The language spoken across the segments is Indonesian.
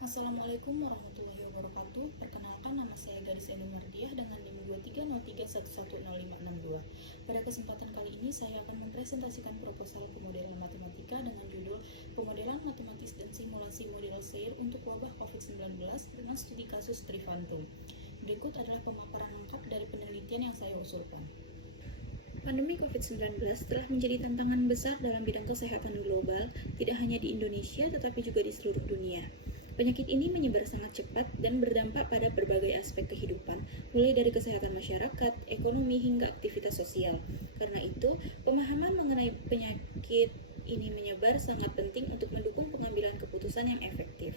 Assalamualaikum warahmatullahi wabarakatuh. Perkenalkan, nama saya Gadis Ainun Mardiah dengan NIM 2303110562. Pada kesempatan kali ini saya akan mempresentasikan proposal pemodelan matematika dengan judul Pemodelan Matematis dan Simulasi Model SEIR untuk Wabah COVID-19 dengan Studi Kasus Trivantum. Berikut adalah pemaparan lengkap dari penelitian yang saya usulkan. Pandemi COVID-19 telah menjadi tantangan besar dalam bidang kesehatan global, tidak hanya di Indonesia tetapi juga di seluruh dunia. Penyakit ini menyebar sangat cepat dan berdampak pada berbagai aspek kehidupan, mulai dari kesehatan masyarakat, ekonomi, hingga aktivitas sosial. Karena itu, pemahaman mengenai penyakit ini menyebar sangat penting untuk mendukung pengambilan keputusan yang efektif.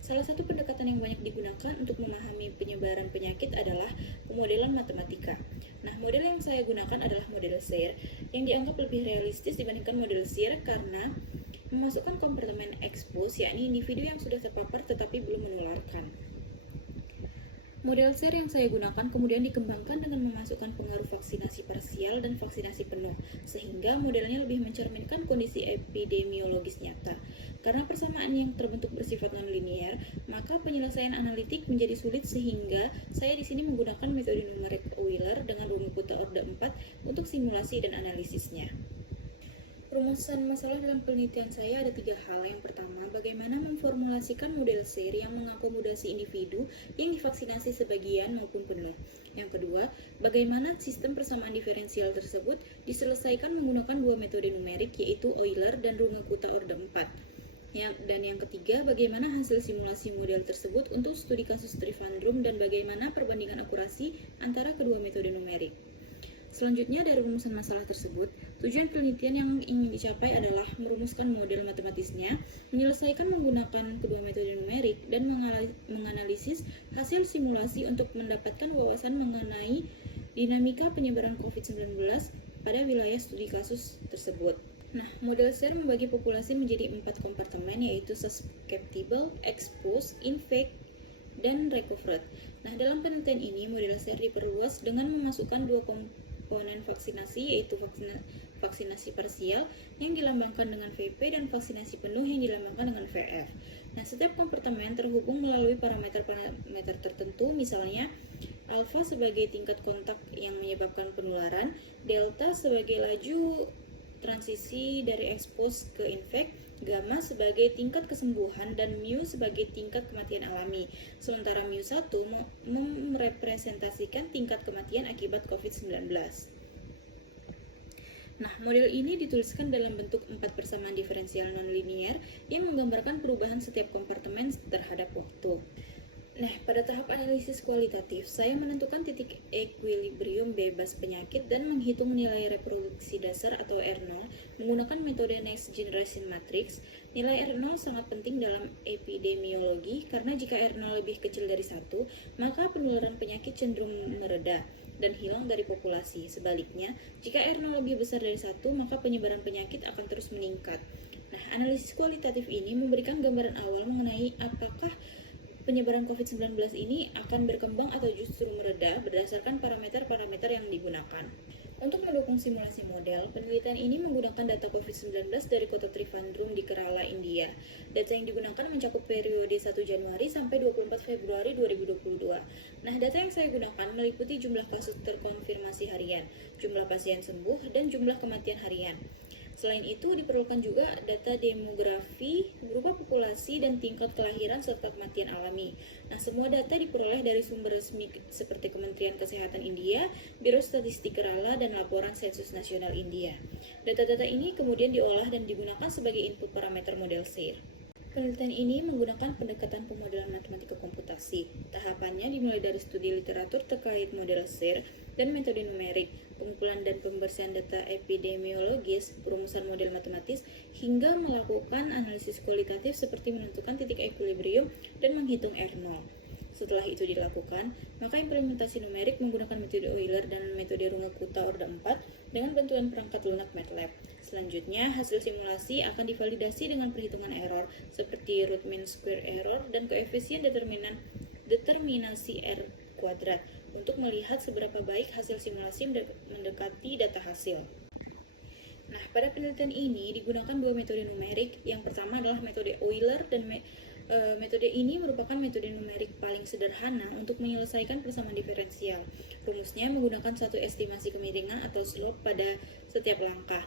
Salah satu pendekatan yang banyak digunakan untuk memahami penyebaran penyakit adalah pemodelan matematika. Nah, model yang saya gunakan adalah model SEIR, yang dianggap lebih realistis dibandingkan model SEIR karena memasukkan kompartemen expose, yakni individu yang sudah terpapar tetapi belum menularkan. Model SEIR yang saya gunakan kemudian dikembangkan dengan memasukkan pengaruh vaksinasi parsial dan vaksinasi penuh, sehingga modelnya lebih mencerminkan kondisi epidemiologis nyata. Karena persamaan yang terbentuk bersifat non-linear, maka penyelesaian analitik menjadi sulit sehingga saya di sini menggunakan metode numerik Euler dengan rumus Kuta orde 4 untuk simulasi dan analisisnya. Rumusan masalah dalam penelitian saya ada 3 hal. Yang pertama, bagaimana memformulasikan model SEIR yang mengakomodasi individu yang divaksinasi sebagian maupun penuh. Yang kedua, bagaimana sistem persamaan diferensial tersebut diselesaikan menggunakan 2 metode numerik, yaitu Euler dan runge Kuta orde 4. Dan yang ketiga, bagaimana hasil simulasi model tersebut untuk studi kasus Trivandrum dan bagaimana perbandingan akurasi antara kedua metode numerik. Selanjutnya, dari rumusan masalah tersebut, tujuan penelitian yang ingin dicapai adalah merumuskan model matematisnya, menyelesaikan menggunakan kedua metode numerik, dan menganalisis hasil simulasi untuk mendapatkan wawasan mengenai dinamika penyebaran COVID-19 pada wilayah studi kasus tersebut. Nah, model SEIR membagi populasi menjadi 4 kompartemen, yaitu susceptible, exposed, infect, dan recovered. Nah, dalam penelitian ini, model SEIR diperluas dengan memasukkan 2 komponen vaksinasi, yaitu vaksinasi parsial yang dilambangkan dengan VP dan vaksinasi penuh yang dilambangkan dengan VF. Nah, setiap kompartemen terhubung melalui parameter tertentu, misalnya alfa sebagai tingkat kontak yang menyebabkan penularan, delta sebagai laju transisi dari expose ke infect, gamma sebagai tingkat kesembuhan, dan mu sebagai tingkat kematian alami. Sementara mu1 merepresentasikan tingkat kematian akibat COVID-19. Nah, model ini dituliskan dalam bentuk 4 persamaan diferensial nonlinear yang menggambarkan perubahan setiap kompartemen terhadap waktu. Nah, pada tahap analisis kualitatif, saya menentukan titik ekuilibrium bebas penyakit dan menghitung nilai reproduksi dasar atau R0 menggunakan metode Next Generation Matrix. Nilai R0 sangat penting dalam epidemiologi karena jika R0 lebih kecil dari 1, maka penularan penyakit cenderung mereda dan hilang dari populasi. Sebaliknya, jika R0 lebih besar dari 1, maka penyebaran penyakit akan terus meningkat. Nah, analisis kualitatif ini memberikan gambaran awal mengenai apakah penyebaran COVID-19 ini akan berkembang atau justru mereda berdasarkan parameter-parameter yang digunakan. Untuk mendukung simulasi model, penelitian ini menggunakan data COVID-19 dari kota Trivandrum di Kerala, India. Data yang digunakan mencakup periode 1 Januari sampai 24 Februari 2022. Nah, data yang saya gunakan meliputi jumlah kasus terkonfirmasi harian, jumlah pasien sembuh, dan jumlah kematian harian. Selain itu, diperlukan juga data demografi berupa populasi dan tingkat kelahiran serta kematian alami. Nah, semua data diperoleh dari sumber resmi seperti Kementerian Kesehatan India, Biro Statistik Kerala, dan Laporan Sensus Nasional India. Data-data ini kemudian diolah dan digunakan sebagai input parameter model SEIR. Penelitian ini menggunakan pendekatan pemodelan matematika komputasi. Tahapannya dimulai dari studi literatur terkait model SEIR dan metode numerik, pengumpulan dan pembersihan data epidemiologis, perumusan model matematis, hingga melakukan analisis kualitatif seperti menentukan titik ekuilibrium dan menghitung R0. Setelah itu dilakukan, maka implementasi numerik menggunakan metode Euler dan metode runge Kuta orde 4 dengan bantuan perangkat lunak MATLAB. Selanjutnya, hasil simulasi akan divalidasi dengan perhitungan error seperti root mean square error dan koefisien determinasi R kuadrat untuk melihat seberapa baik hasil simulasi mendekati data hasil. Nah, pada penelitian ini digunakan 2 metode numerik. Yang pertama adalah metode Euler dan Metode ini merupakan metode numerik paling sederhana untuk menyelesaikan persamaan diferensial. Rumusnya menggunakan satu estimasi kemiringan atau slope pada setiap langkah.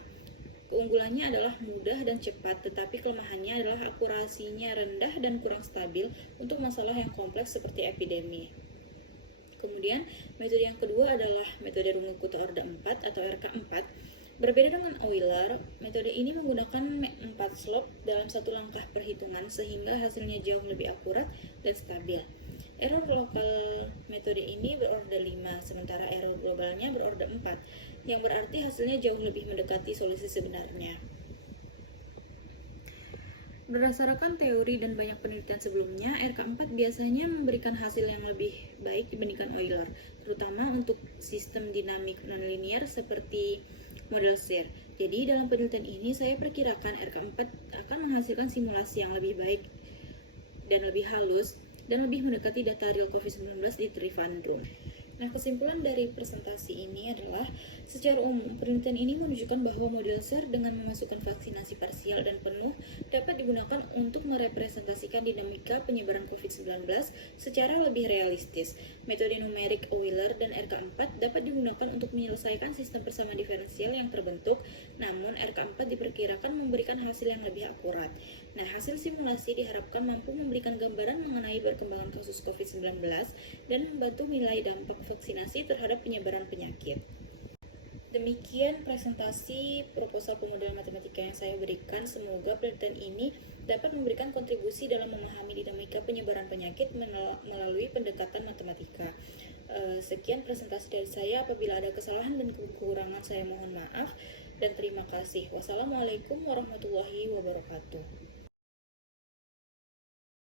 Keunggulannya adalah mudah dan cepat, tetapi kelemahannya adalah akurasinya rendah dan kurang stabil untuk masalah yang kompleks seperti epidemi. Kemudian, metode yang kedua adalah metode rungu Kutha orde 4 atau RK4. Berbeda dengan Euler, metode ini menggunakan 4 slope dalam satu langkah perhitungan sehingga hasilnya jauh lebih akurat dan stabil. Error lokal metode ini berorde 5, sementara error globalnya berorde 4, yang berarti hasilnya jauh lebih mendekati solusi sebenarnya. Berdasarkan teori dan banyak penelitian sebelumnya, RK4 biasanya memberikan hasil yang lebih baik dibandingkan Euler, terutama untuk sistem dinamik nonlinear seperti model SIR. Jadi dalam penelitian ini saya perkirakan RK4 akan menghasilkan simulasi yang lebih baik dan lebih halus dan lebih mendekati data real COVID-19 di Trivandrum. Nah, kesimpulan dari presentasi ini adalah secara umum penelitian ini menunjukkan bahwa model SIR dengan memasukkan vaksinasi parsial dan penuh dapat digunakan untuk merepresentasikan dinamika penyebaran COVID-19 secara lebih realistis. Metode numerik Euler dan RK4 dapat digunakan untuk menyelesaikan sistem persamaan diferensial yang terbentuk, namun RK4 diperkirakan memberikan hasil yang lebih akurat. Nah, hasil simulasi diharapkan mampu memberikan gambaran mengenai perkembangan kasus COVID-19 dan membantu nilai dampak vaksinasi terhadap penyebaran penyakit. Demikian presentasi proposal pemodelan matematika yang saya berikan. Semoga penelitian ini dapat memberikan kontribusi dalam memahami dinamika penyebaran penyakit melalui pendekatan matematika. Sekian presentasi dari saya. Apabila ada kesalahan dan kekurangan saya mohon maaf dan terima kasih. Wassalamualaikum warahmatullahi wabarakatuh.